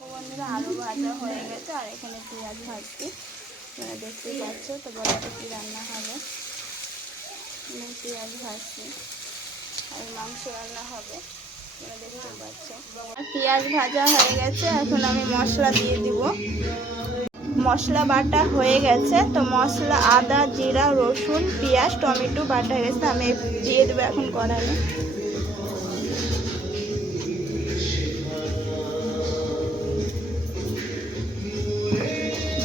বন্ধুরা আলু ভাজা হয়ে গেছে আর এখানে পেঁয়াজ ভাজছি, তোমরা দেখতেই পাচ্ছ। তো বলো তো কী রান্না হবে। পেঁয়াজ ভাজছি আর মাংস রান্না হবে, তোমরা দেখতে পাচ্ছ। আর পেঁয়াজ ভাজা হয়ে গেছে, এখন আমি মশলা দিয়ে দিব। মশলা বাটা হয়ে গেছে, তো মশলা আদা জিরা রসুন পেঁয়াজ টমেটো বাটা হয়ে গেছে, আমি দিয়ে দেবো এখন কড়াইয়ে।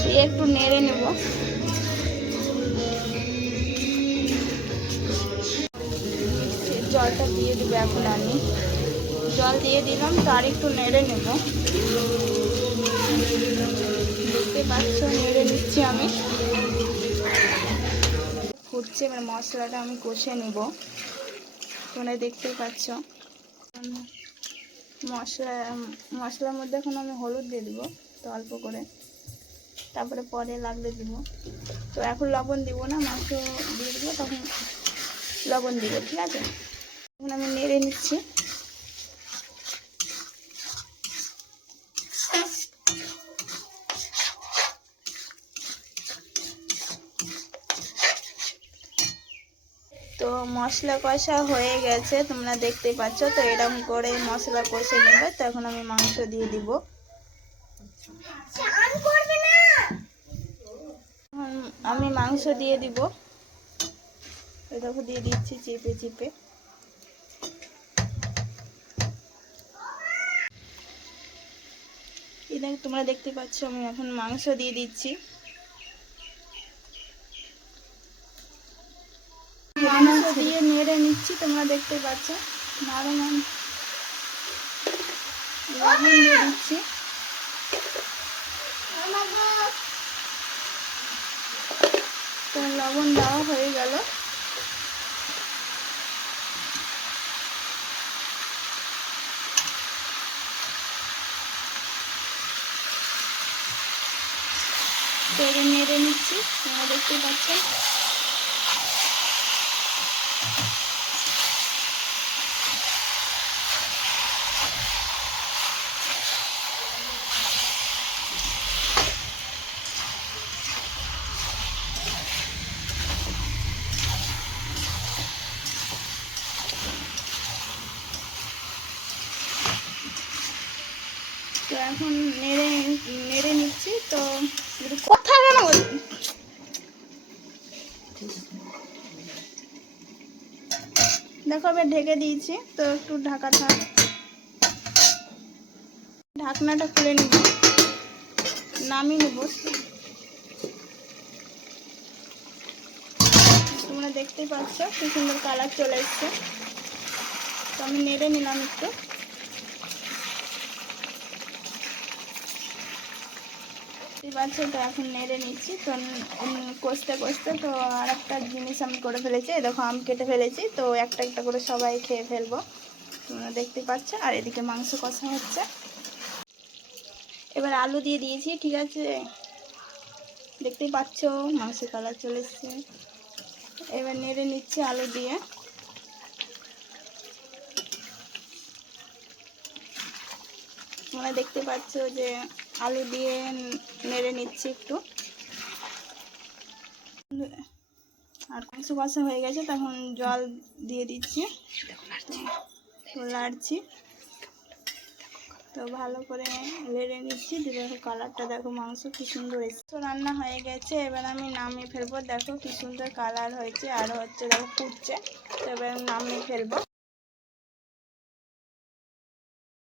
দিয়ে একটু নেড়ে নেব। জলটা দিয়ে দেবো এখন, আমি জল দিয়ে দিলাম। তো আর একটু নেড়ে নেব। দেখতে পাচ্ছ নেড়ে নিচ্ছি আমি। ফুটছে, এবার মশলাটা আমি কষে নেব। তোমরা দেখতেই পাচ্ছ মশলার মধ্যে এখন আমি হলুদ দিয়ে দেবো, তো অল্প করে, তারপরে পরে লাগলে দিব। তো এখন লবণ দিব না, মাংস দিয়ে দেবো তখন লবণ দিব, ঠিক আছে। এখন আমি নেড়ে নিচ্ছি। তো মশলা কষা হয়ে গেছে, তোমরা দেখতেই পাচ্ছ। তো এরকম করে মশলা কষে নেবে। তো এখন আমি মাংস দিয়ে দিব। আমি মাংস দিয়ে দিব, দেখো দিয়ে দিচ্ছি চিপে চিপে। এই তোমরা দেখতে পাচ্ছ আমি এখন মাংস দিয়ে দিচ্ছি। মাংস দিয়ে নেড়ে নিচ্ছি, তোমরা দেখতে পাচ্ছ। লবণ দিয়ে দিচ্ছি। তো লবণ দেওয়া হয়ে গেল। তো এটা নেড়ে নিচ্ছি, তোমরা দেখতে পাচ্ছ। তো এখন নেড়ে নিচ্ছি। তো কথা কেন বলছি, দেখো এবার ঢেকে দিয়েছি। তো একটু ঢাকনাটা খুলে নিব, নামিয়ে নেব। তোমরা দেখতেই পাচ্ছ কি সুন্দর কালার চলে এসছে। তো আমি নেড়ে নিলাম একটু। পাচ্ছ, তো এখন নেড়ে নিচ্ছি। তো কষতে কষতে তো আর একটা জিনিস আমি করে ফেলেছি, দেখো আম কেটে ফেলেছি। তো একটা একটা করে সবাই খেয়ে ফেলবো, তোমরা দেখতে পাচ্ছ। আর এদিকে মাংস কষা হচ্ছে। এবার আলু দিয়ে দিয়েছি, ঠিক আছে। দেখতেই পাচ্ছ মাংসের কালার চলে এসছে। এবার নেড়ে নিচ্ছি আলু দিয়ে। তোমরা দেখতে পাচ্ছ যে আলু দিয়ে নেড়ে নিচ্ছি একটু। আর মাংস কষা হয়ে গেছে, তখন জল দিয়ে দিচ্ছি। নাড়ছি, তো ভালো করে নেড়ে নিচ্ছি। দেখো কালারটা দেখো, মাংস কি সুন্দর এসেছে। তো রান্না হয়ে গেছে, এবার আমি নামিয়ে ফেলবো। দেখো কি সুন্দর কালার হয়েছে, আর হচ্ছে দেখো ফুটছে। তো এবার নামিয়ে ফেলবো।